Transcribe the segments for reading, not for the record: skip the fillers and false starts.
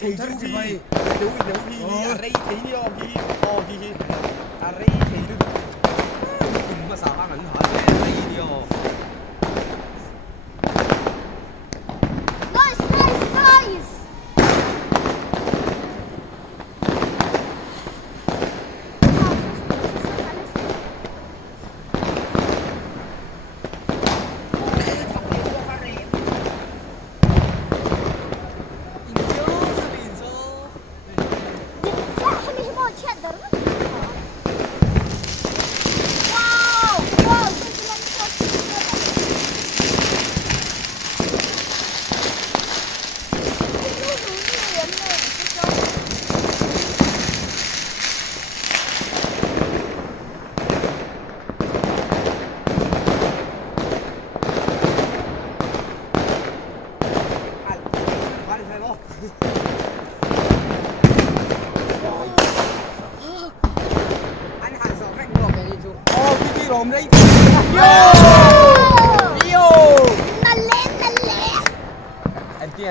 thì chú phi chú phi ở đây thì đi phi phi ở đây thì được mà sao bạn mình hỏi ở đây đi Nice, nice, nice.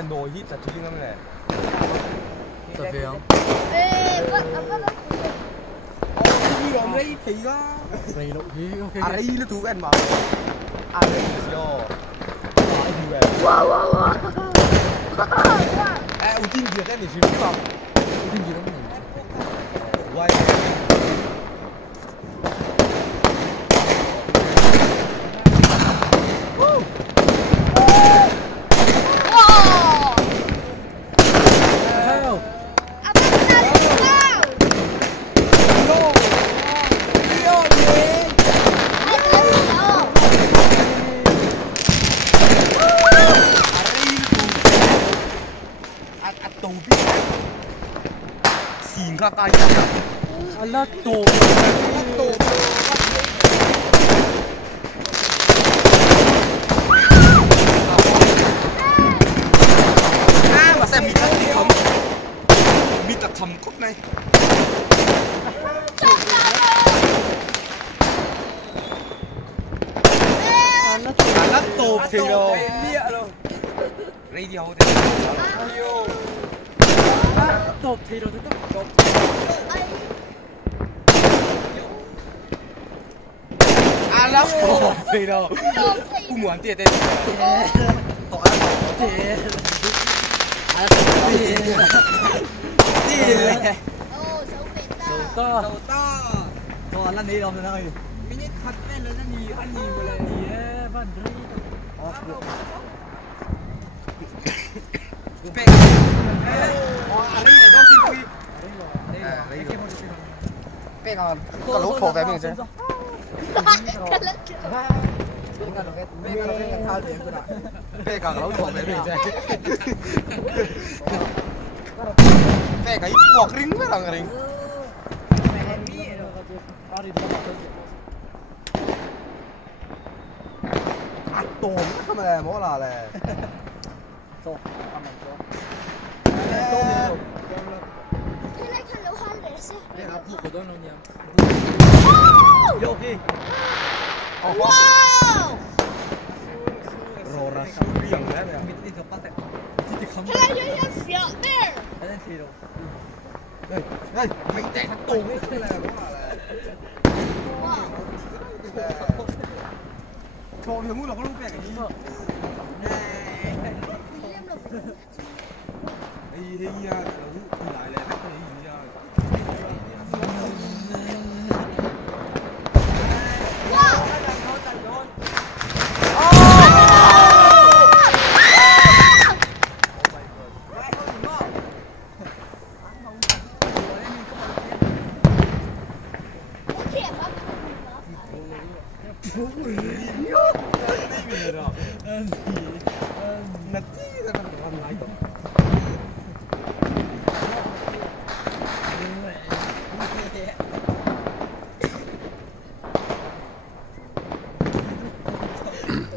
nồi hít là chú lắm này. Tập về không? Đi rồi đây thì đó. Đây độ khí ok. À đây là tú em mà. À đây rồi. Wow wow wow. Utin gì đấy thì chỉ không. Utin gì đó này. Quay. țhenkhata ala to mà xem bị tật thầm khúc này thì rồi. Ray đi hậu thì. Tột thì rồi tột. À lắm. Thì đâu. Cũng muốn tiền đây. Tội lắm. Tiền. To. To là đi đâu rồi. Mình nhất thật lên là ăn gì một lần gì ấy, văn rì. Bè. Rì này đâu xin quy. Bè còn có lỗ thổ về mình chứ. Bè còn lỗ thổ về mình chứ. Bè cái buộc ring mới là ring. Tôm cái mà mỏ là lè. Thế này khăn lỗ hăn để xem. Đây là phụ của tôi nó nhiều. Vô đi. Wow. Rồi ra xong biển đấy nè. Thế này như là phía there. Đây, đây, mình chạy thằng tôm ấy thế là mỏ là. Cho thì muốn là có lúc bẻ cái gì. Đi đi lại lại bắt cái gì ra.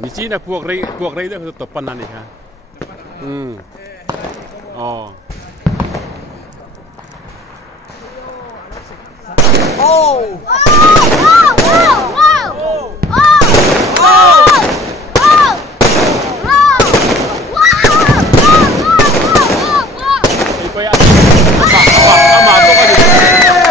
มีจีน่ะพวกไรเด้อคือตบปนนั่นนี่ฮะอ๋อโอ้ ไปอันนี้เอามาตัวก็อยู่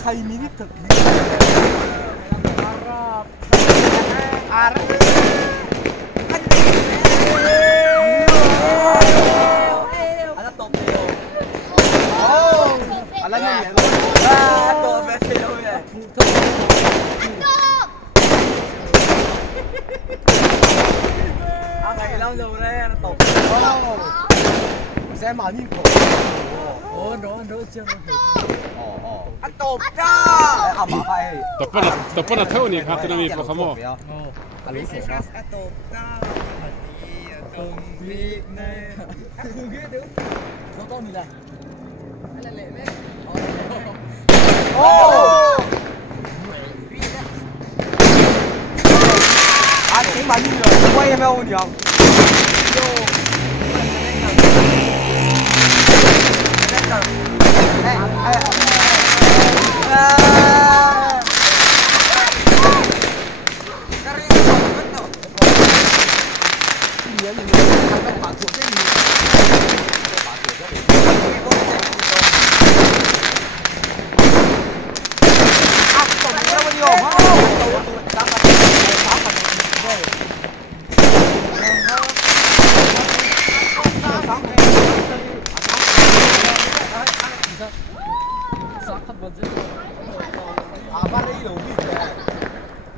ใครมีนิสัยอาราบอะไรตบเดียวโอ้อะไรเนี่ยตบแบบเดียวเลยอะไรแล้วเร็วเลยตบแซมมานี่โอ้โดนเชื่อมันอันตบจ้าเอามาไปตบปนเท่านี้ครับที่เรามีโปรแกรมอันนี้สิครับอันตบจ้าตรงนี้ในคือเงี้ยดูเราต้องมีอะไรอะไรเละไหมโอ้อันนี้มานี่เลยไม่ไม่เอาเดียว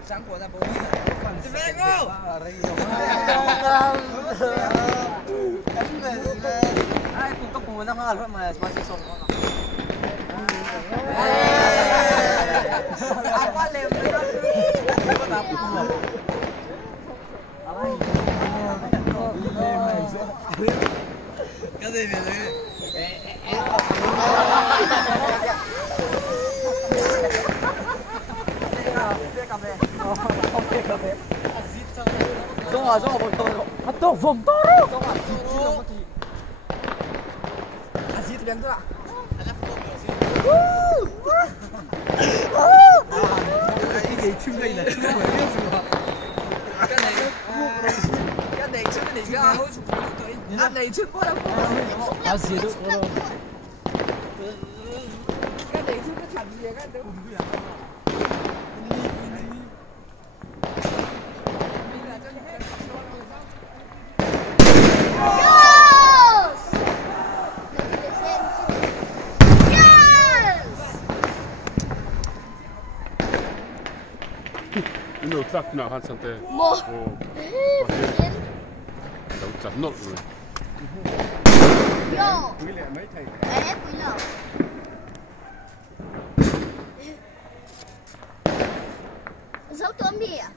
sáng của ta bố veng không ai cũng có bùn nó luôn mà chỉ sống ai qua lều cái gì vậy Xong rồi một thôi. À to vòng to đó. Xong rồi zit bên đó. Cái gì chung đây là chung rồi biết chưa? Cái này chung này ra. Cái này chung quá đâu. À gì đó. Cái này chung cái thằng gì cái đó. Nó chắc nào hắn sang thế. Một. Đâu chặt nốt rồi. Yo. Quý lệ mấy thầy. Ép quý lợ. Giấu tôm đi à?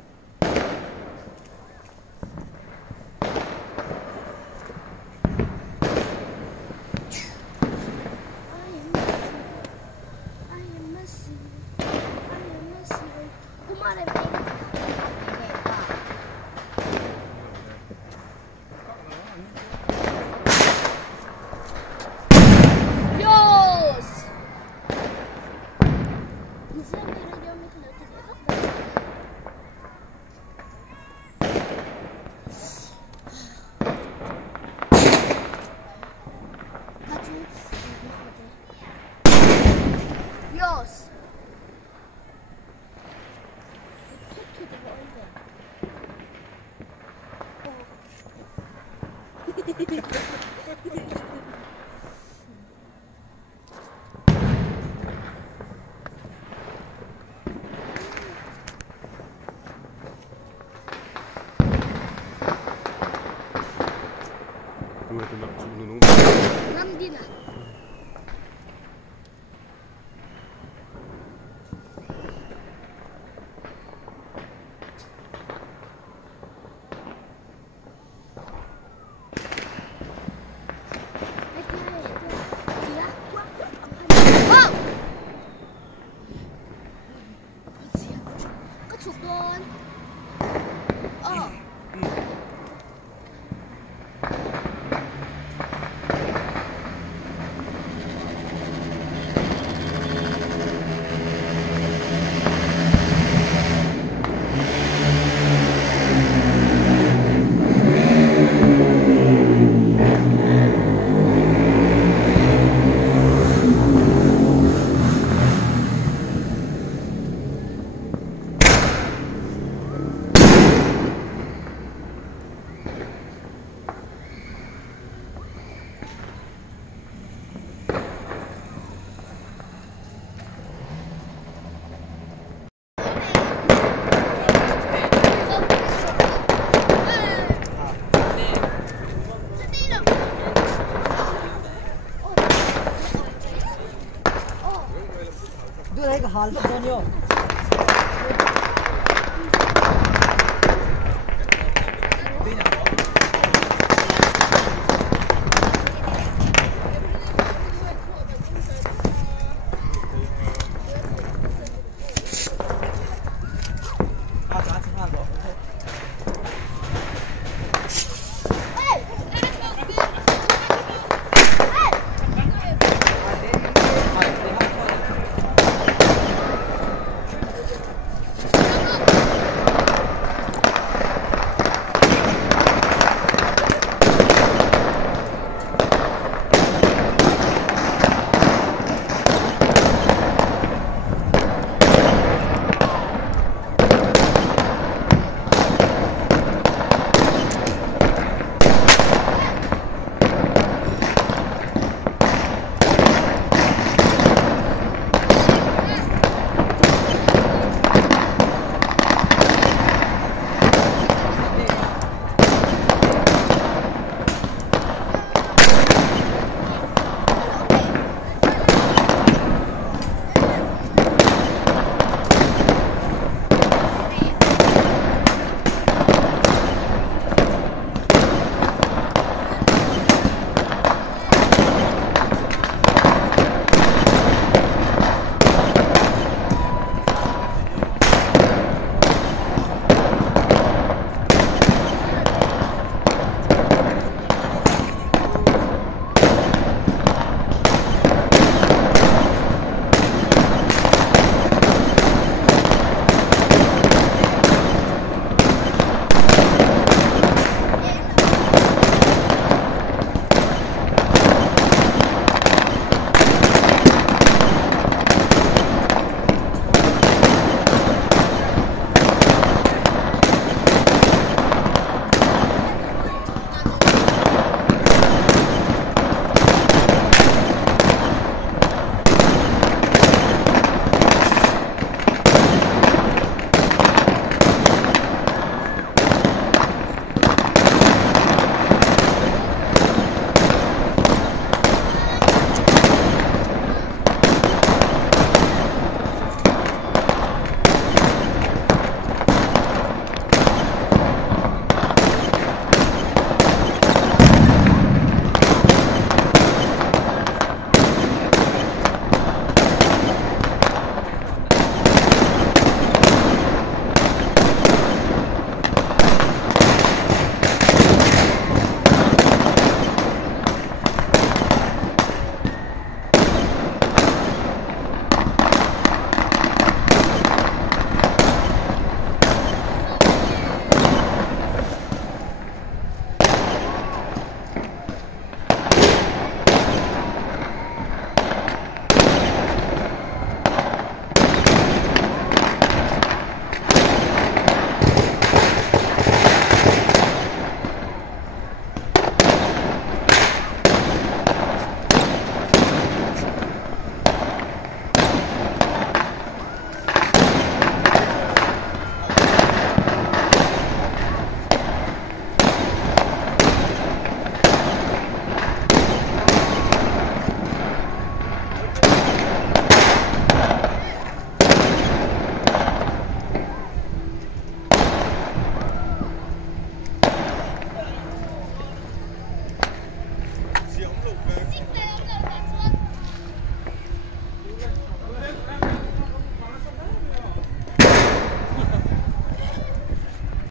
Đưa đấy cả hòn luôn nhô.